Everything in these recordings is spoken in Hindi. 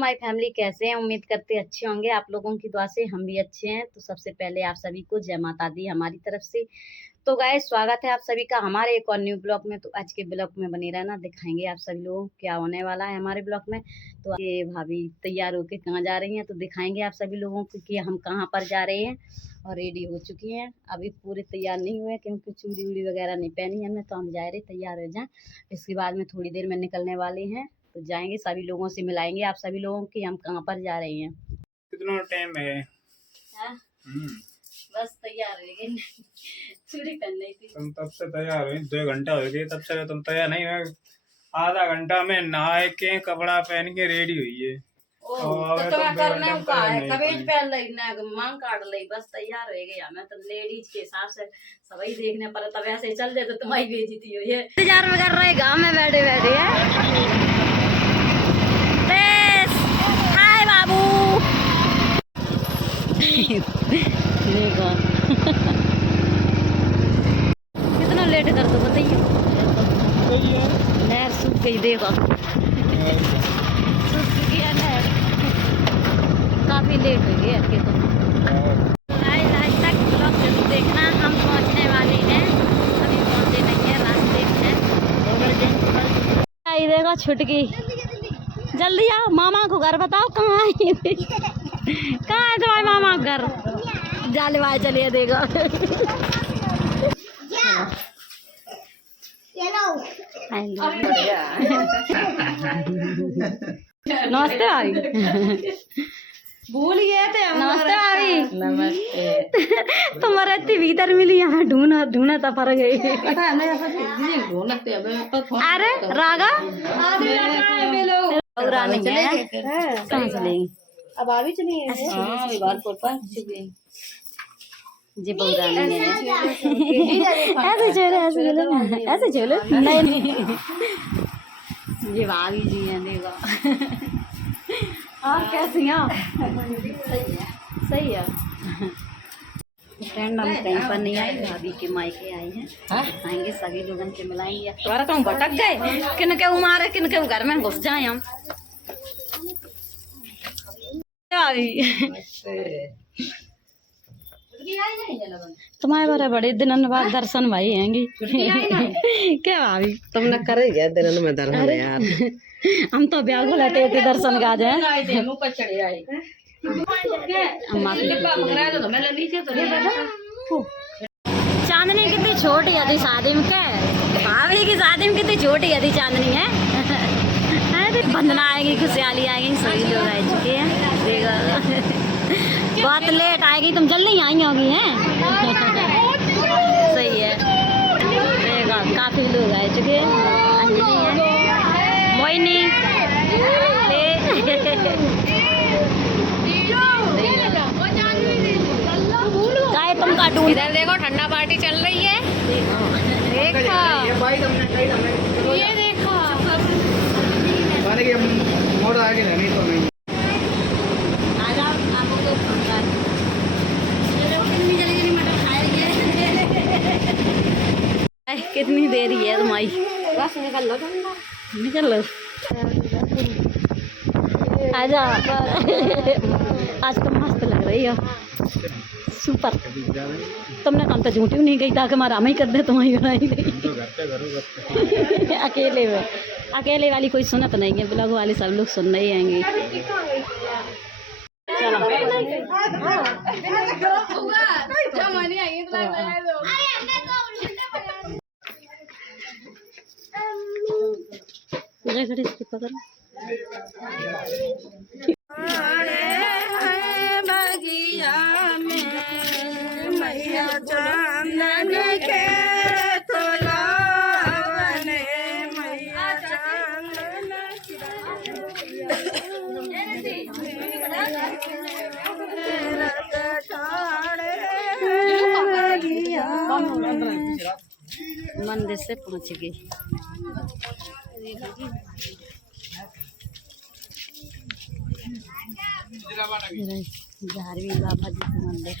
माय फैमिली, कैसे हैं? उम्मीद करते अच्छे होंगे। आप लोगों की दुआ से हम भी अच्छे हैं। तो सबसे पहले आप सभी को जय माता दी हमारी तरफ से। तो गाइस, स्वागत है आप सभी का हमारे एक और न्यू ब्लॉग में। तो आज के ब्लॉग में बने रहना, दिखाएंगे आप सभी लोगों को क्या होने वाला है हमारे ब्लॉग में। तो ये भाभी तैयार होके कहाँ जा रही हैं, तो दिखाएंगे आप सभी लोगों को कि हम कहाँ पर जा रहे हैं। और रेडी हो चुकी हैं, अभी पूरे तैयार नहीं हुए क्योंकि चूड़ी वूड़ी वगैरह नहीं पहनी हमने। तो हम जा रहे तैयार हो जाएं, इसके बाद में थोड़ी देर में निकलने वाले हैं। तो जाएंगे, सभी लोगों से मिलाएंगे आप सभी लोगों की हम कहाँ पर जा रहे हैं। कितना टाइम है? बस तैयार हो गए, चूड़ी पहननी थी। तुम तब से तैयार हुई, 2 घंटा हो गए तब से तुम तैयार नहीं हुए। आधा घंटा में नहा के कपड़ा पहन के रेडी हुई है। तो तुम्हें करने का है, कमीज पहन ली ना, मांग काट ली, बस तैयार हो गई। हमें तो लेडीज के हिसाब से सभी देखने पर, तब ऐसे चल जाए तो तुम्हारी बेइज्जती हो। ये इंतजार में कर रहे गाँव में बैठे बैठे है। हाय बाबू देखो कितना लेट कर दो बताइए। नहर सूख गई, देखो सूख चुकी है नहर, काफी लेट हो गई है। तो लाइव तक ब्लॉग जरूर देखना। हम पहुंचने वाले हैं, अभी पहुंचे नहीं है, रास्ते में। आई देखो छुटकी, जल्दी आओ। मामा को घर बताओ कहाँ आई थी, कहाँ है तुम्हारे मामा का घर? जालवाए चलिए देखो। नमस्ते भाभी। भूल गए थे। नमस्ते भाभी। नमस्ते। तुम्हारे इतनी भीतर मिली, हमें ढूंढा ढूंढा था फर गई। अरे रागा नहीं है, कहाँ चलेंगे? अब आ भी चली है जी, बहुत नहीं है। ऐसे चलो ऐसे चलो नहीं जी, भाभी जी हैं देखो। आप कैसी हैं? सही है। फ्रेंड हम कहीं पर नहीं आए, भाभी के मायके आए हैं। आएंगे सभी लोगों से मिलाएंगे। तुम्हारा तो हम भटक गए, किन के मारे किन के घर में घुस जाए हम। तुम्हारे बारे बड़े दिन बाद दर्शन भाई हैंगी क्या भाभी? तुमने करे गया दिन में दर्शन यार। हम तो ब्याह को लेते थे दर्शन का जाए। चांदनी कितनी छोटी है शादी में, क्या भाभी की शादी में कितनी छोटी है चांदनी है। बंदना आएगी, खुशहाली आएगी, सभी लोग आ चुके हैं देखो। बहुत लेट आएगी, तुम जल्दी आई होगी हैं। सही है देखो, काफी लोग आ चुके हैं। अंजलि है, मोइनी गाय तुम काटून। इधर देखो ठंडा पार्टी चल रही है, देखो ये देखो। मोड़ आगे नहीं तो नहीं। कितनी देरी है तुम्हारी? बस निकल लो, निकल लो, आजा। आज तो मस्त लग रही हो, सुपर। तुमने कम तो झूठी नहीं गई, ताकि हमारा हम ही कर दे, तुम्हारी बनाई नहीं। अकेले में, अकेले वाली कोई सुनत नहीं है, ब्लॉग वाले सब लोग सुन नहीं आएंगे। चलो पकड़ बगिया में मैया चांदन के तोलावने, मैया चांदन मंदिर से पहुंच गई। झारवी बाबा जी का मंदिर।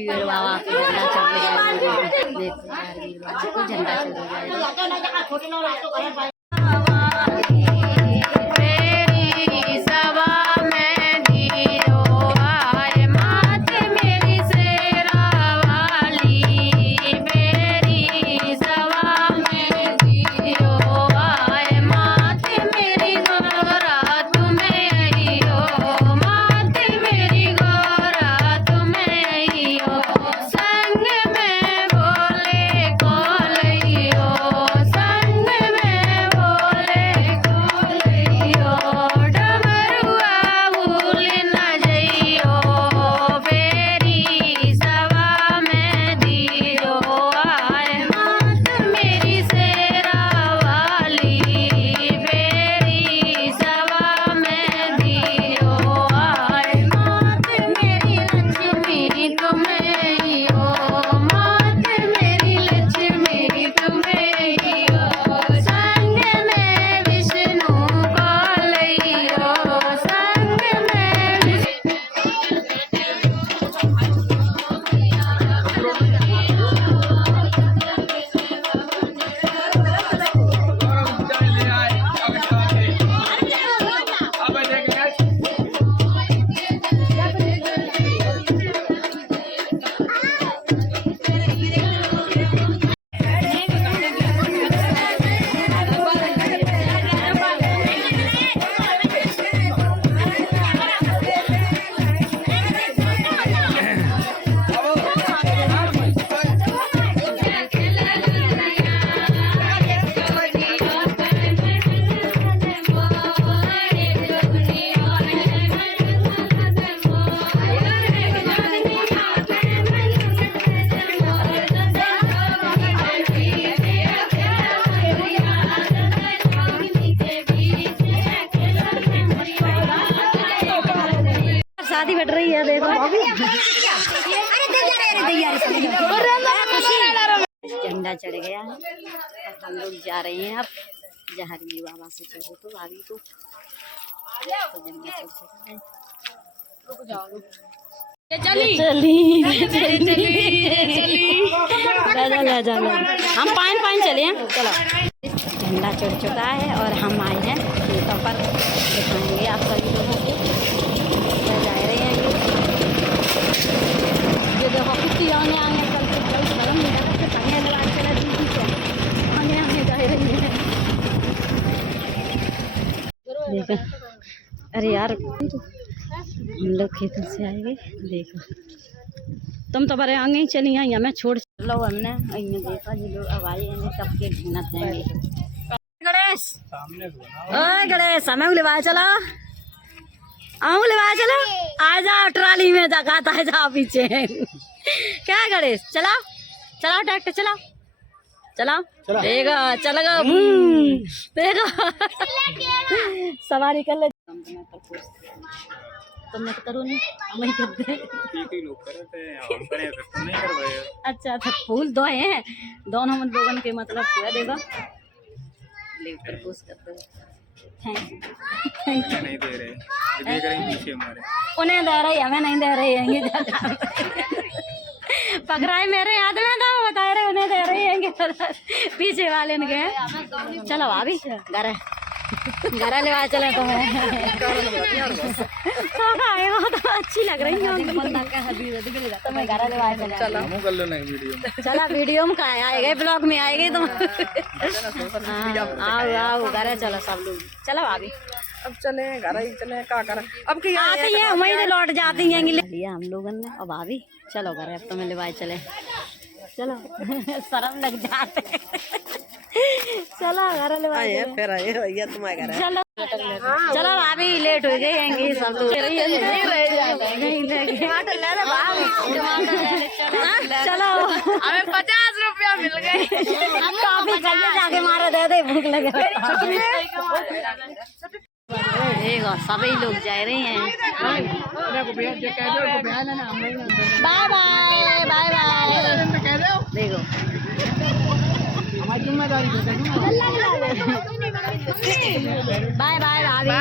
वीर बाबा को झंडा चढ़ गया। देखो यार वीर बाबा को झंडा चढ़ गया। शादी बढ़ रही है देखो। झंडा चढ़ गया है, हम लोग जा रहे हैं अब जहरी बाबा से चढ़े तो भाभी को झंडा चढ़ चुका है। चली हम पाइन चले हैं। चलो झंडा चढ़ चुका है और हम आए हैं खेतों पर, दिखाएंगे आप सभी लोगों को। जा रहे हैं ये देखो कितनी आगे आगे चल के चल शर्म नहीं आता कि पानी लगा चला दीदी को आगे आगे जा रही है। देखो अरे यार हम लोग खेतों से आएंगे। देखो तुम तो बड़े आगे ही चली आई, मैं छोड़ लो हमने देखा जी लोग अब आए हैं सबके ढूंढना जाएंगे। गणेश ओए गणेश हमें लिवाए चलो, आऊँ लिवाए चलो, आ जाओ ट्राली में जगाता है जाओ पीछे। क्या गणेश चलाओ चलाओ ट्रैक्टर चलाओ चलाओ देखो चल गो देखो सवारी कर ले। तुमने तो करो नहीं हम ही करते हैं। अच्छा तो फूल दो हैं दोनों हम लोगों के मतलब हुआ देखो ले प्रपोज करते हैं। थैंक यू नहीं दे रहे पीछे हमारे उन्हें दे रही हमें नहीं दे रही है। पकड़ाई मेरे हाथ में था बता रहे उन्हें दे रही है पीछे वाले ने गए। चलो भाभी घर लेवा चले तुम्हें तो अच्छी लग रही है तुम्हें घर लेवा चले। चला वीडियो में कहा आएगा ब्लॉग में आएगी तुम। आओ आओ घर चलो सब लोग चलो भाभी अब चले घर ही चले क्या करें अब की आती है वहीं से लौट जाती हैं लिया हम लोगों ने। अब भाभी चलो घर अब तुम्हें लेवाए चले चलो शर्म लग जाते चलो घर लेवाए फिर आए भैया तुम्हारे घर चलो चलो भाभी लेट हो गए सब लोग। चलो हमें 50 रुपया मिल गए। काफी चाहिए जाके मारे दे दे भूख लगे। देखो सभी लोग जा रहे हैं। बाय बाय बाय बाय देखो बाय बाय भाभी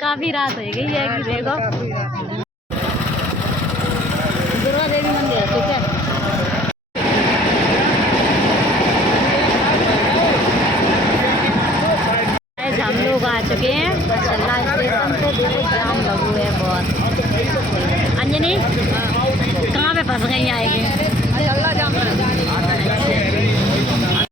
काफी रात हो गई है कि देखो शीतला देवी मंदिर है, ठीक है। हम लोग आ चुके हैं चल्ला स्टेशन पे। देखो जाम लगू है बहुत। अंजनी कहाँ पे फंस गई आएगी?